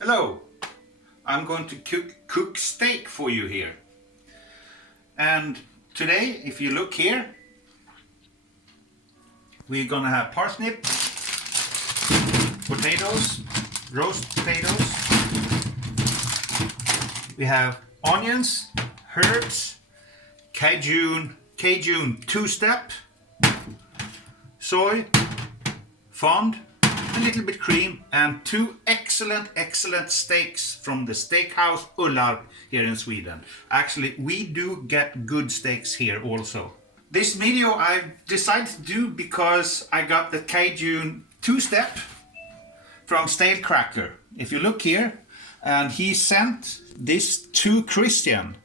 Hello, I'm going to cook steak for you here. And today, if you look here, we're gonna have parsnip, potatoes, roast potatoes. We have onions, herbs, Cajun two-step, soy, fond, a little bit cream, and two excellent steaks from the steakhouse Ullarp here in Sweden. Actually, we do get good steaks here also. This video I decided to do because I got the Cajun two-step from Stalekracker. If you look here, and he sent this to Christian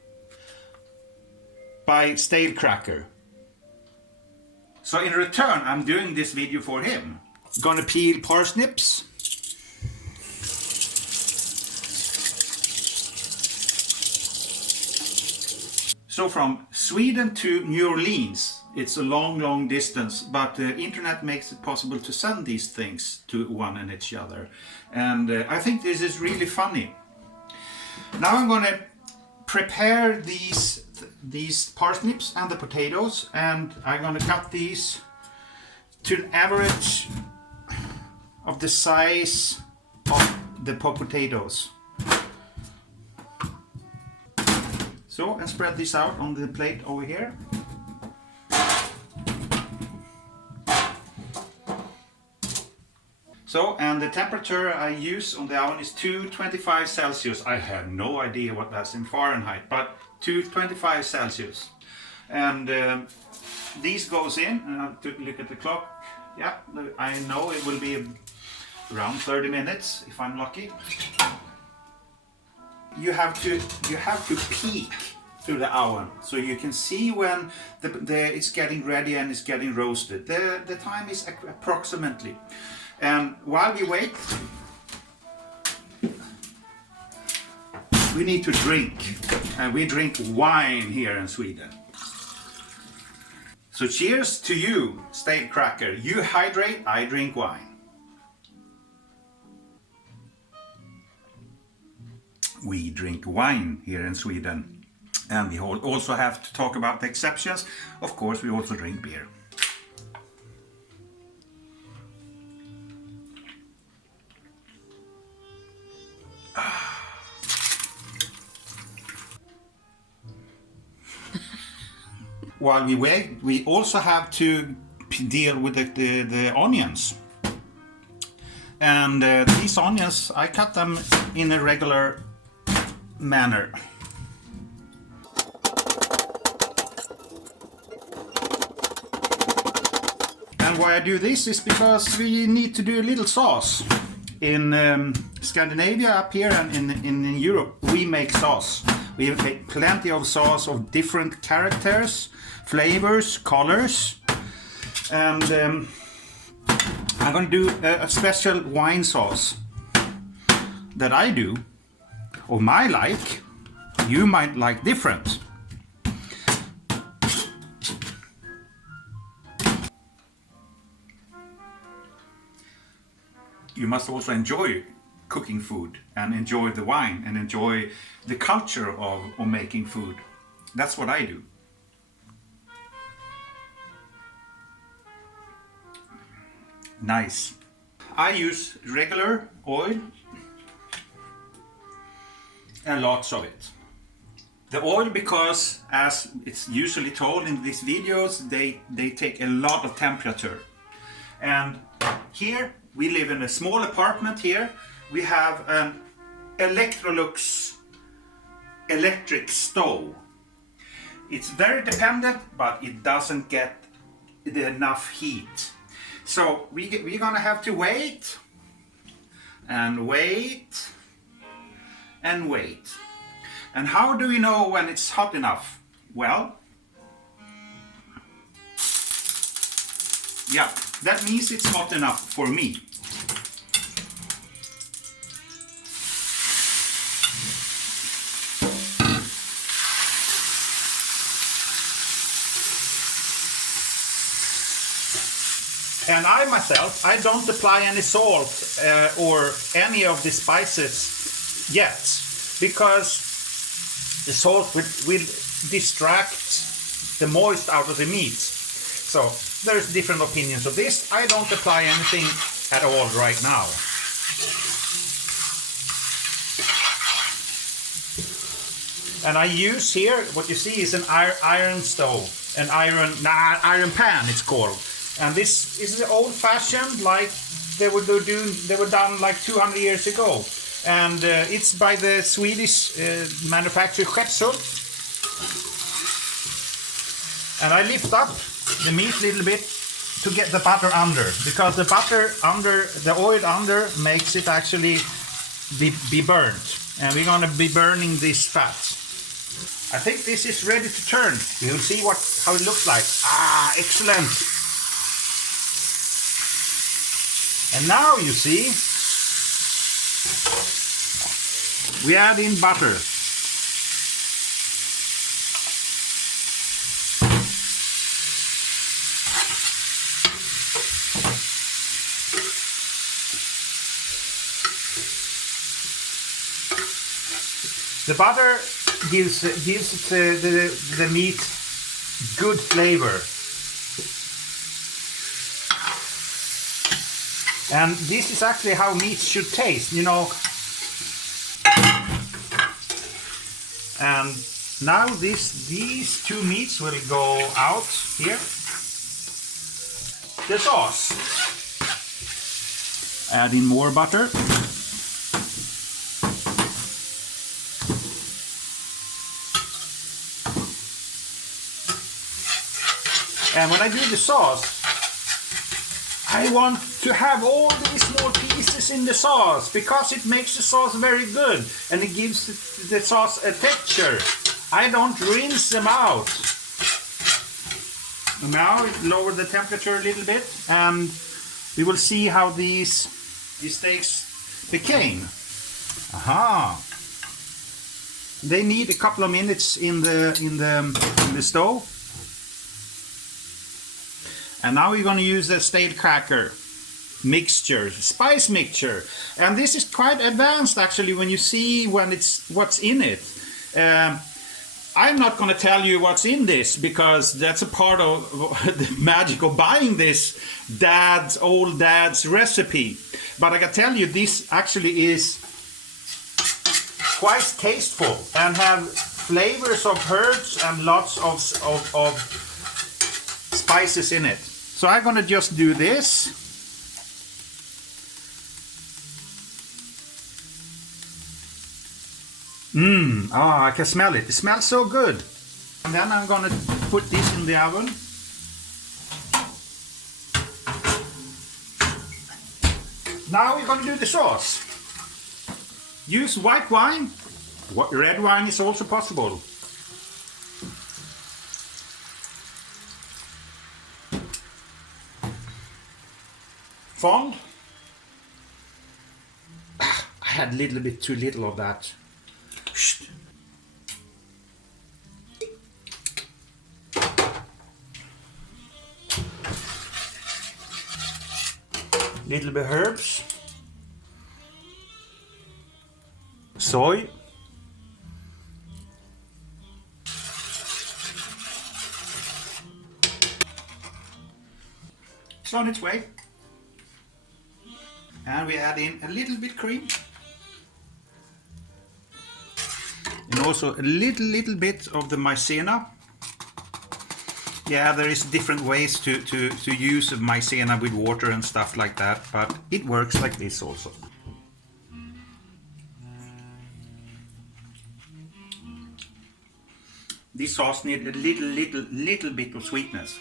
by Stalekracker. So in return, I'm doing this video for him. Gonna peel parsnips. So from Sweden to New Orleans, it's a long distance, but the internet makes it possible to send these things to one and each other. And I think this is really funny. Now I'm gonna prepare these parsnips and the potatoes, and I'm gonna cut these to an average of the size of the potatoes. So, and spread this out on the plate over here. So, and the temperature I use on the oven is 225 Celsius. I have no idea what that's in Fahrenheit, but 225 Celsius. And these goes in, and I took a look at the clock. Yeah, I know it will be around 30 minutes if I'm lucky. You have to peek through the oven so you can see when it's getting ready and it's getting roasted. The time is approximately. And while we wait, we need to drink, and we drink wine here in Sweden. So cheers to you, Stalekracker. You hydrate, I drink wine. We drink wine here in Sweden. And we also have to talk about the exceptions. Of course, we also drink beer. While we wait, we also have to deal with the onions. And these onions, I cut them in a regular manner. And why I do this is because we need to do a little sauce. In Scandinavia up here and in Europe, we make sauce. We make plenty of sauce of different characters, flavors, colors. And I'm going to do a special wine sauce that I do, or my like. You might like different. You must also enjoy cooking food and enjoy the wine and enjoy the culture of making food. That's what I do. Nice. I use regular oil and lots of it. The oil, because as it's usually told in these videos, they take a lot of temperature. And here we live in a small apartment here. We have an Electrolux electric stove. It's very dependent, but it doesn't get enough heat. So we're gonna have to wait and wait and wait. And how do we know when it's hot enough? Well, yeah, that means it's hot enough for me. And I myself, I don't apply any salt or any of the spices yet, because the salt will distract the moist out of the meat. So there's different opinions of this. I don't apply anything at all right now. And I use here, what you see is an iron stove, an iron pan it's called. And this is old-fashioned, like they were done like 200 years ago. And it's by the Swedish manufacturer Skeppshult. And I lift up the meat a little bit to get the butter under, because the butter under, the oil under, makes it actually be burnt. And we're gonna be burning this fat. I think this is ready to turn. We'll see how it looks like. Ah, excellent. And now you see, we add in butter. The butter gives the meat good flavor. And this is actually how meat should taste, you know. And now these two meats will go out here. The sauce. Add in more butter. And when I do the sauce, I want to have all these small pieces in the sauce, because it makes the sauce very good and it gives the sauce a texture. I don't rinse them out. Now lower the temperature a little bit and we will see how these steaks became. Aha! They need a couple of minutes in the stove. And now we're going to use the Stalekracker mixture, spice mixture. And this is quite advanced actually when you see what's in it. I'm not going to tell you what's in this, because that's a part of the magic of buying this old dad's recipe. But I can tell you this actually is quite tasteful and have flavors of herbs and lots of spices in it. So I'm gonna just do this. I can smell it. It smells so good. And then I'm gonna put this in the oven. Now we're gonna do the sauce. Use white wine. Red wine is also possible. Fond. I had a little bit too little of that. Shh. Little bit herbs. Soy. It's on its way. And we add in a little bit cream. And also a little bit of the maizena. Yeah, there is different ways to use maizena with water and stuff like that, but it works like this also. This sauce needs a little bit of sweetness.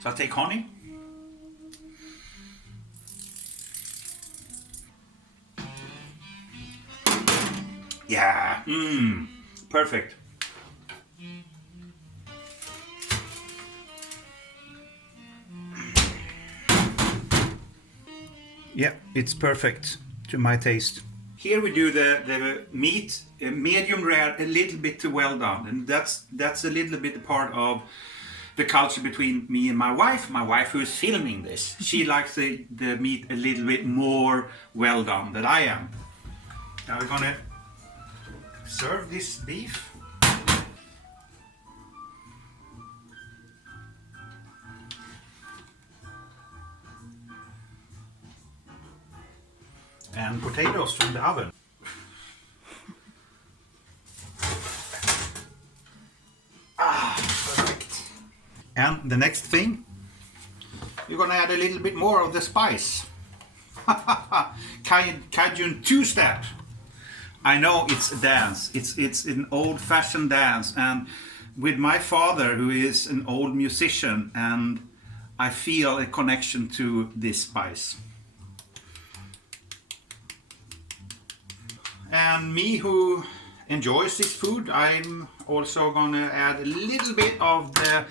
So I take honey. Yeah, perfect. Yeah, it's perfect to my taste. Here we do the meat medium rare, a little bit too well done, and that's a little bit part of the culture between me and my wife who is filming this. She likes the meat a little bit more well done than I am. Now we're gonna serve this beef. And potatoes from the oven. Perfect. And the next thing, you're gonna add a little bit more of the spice. Cajun two-step. I know it's a dance. It's an old-fashioned dance, and with my father, who is an old musician, and I feel a connection to this spice. And me who enjoys this food, I'm also gonna add a little bit of the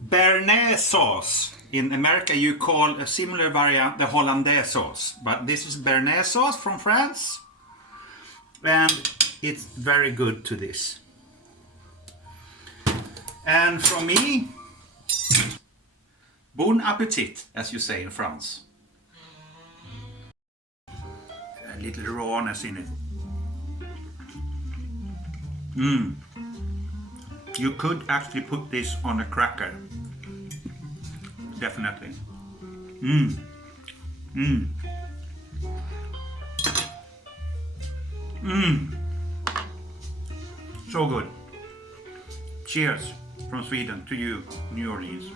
Béarnaise sauce. In America you call a similar variant the Hollandaise sauce, but this is Béarnaise sauce from France, and it's very good to this. And from me, bon appétit, as you say in France. A little rawness in it. You could actually put this on a cracker. Definitely. So good. Cheers from Sweden to you, New Orleans.